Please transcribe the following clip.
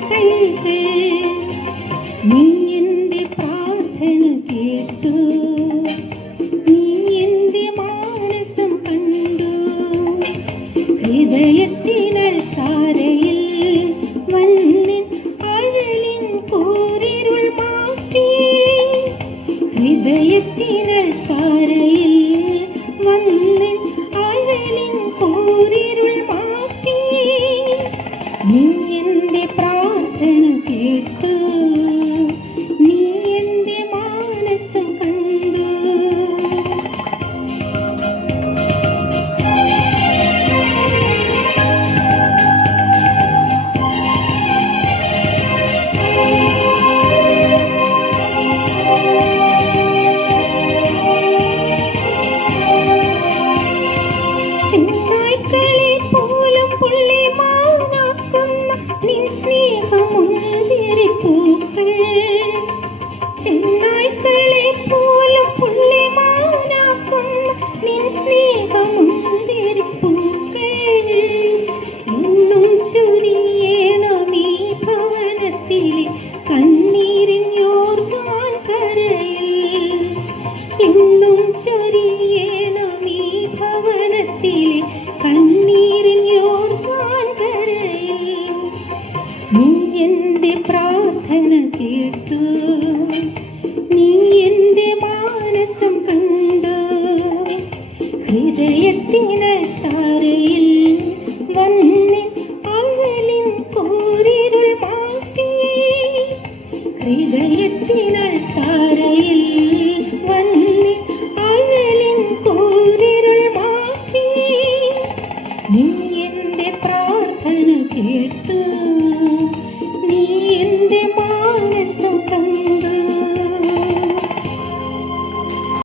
കൈകൾ. നീ എന്റെ പ്രാർത്ഥന കേട്ടു. പുള്ളി മാങ്ങാക്കുന്ന നിസ്നേഹമുന്തിരി പൂക്കൾ. ചെന്നായ്ക്കളെ പോലെ പുള്ളി മാങ്ങാക്കുന്ന നിസ്നേഹമുന്തിരി പൂക്കൾ. ഒന്നും ചൊരിയണം ഈ ഭവനത്തിൽ കണ്ണീരിഞ്ഞോർക്കാൻ Thank you.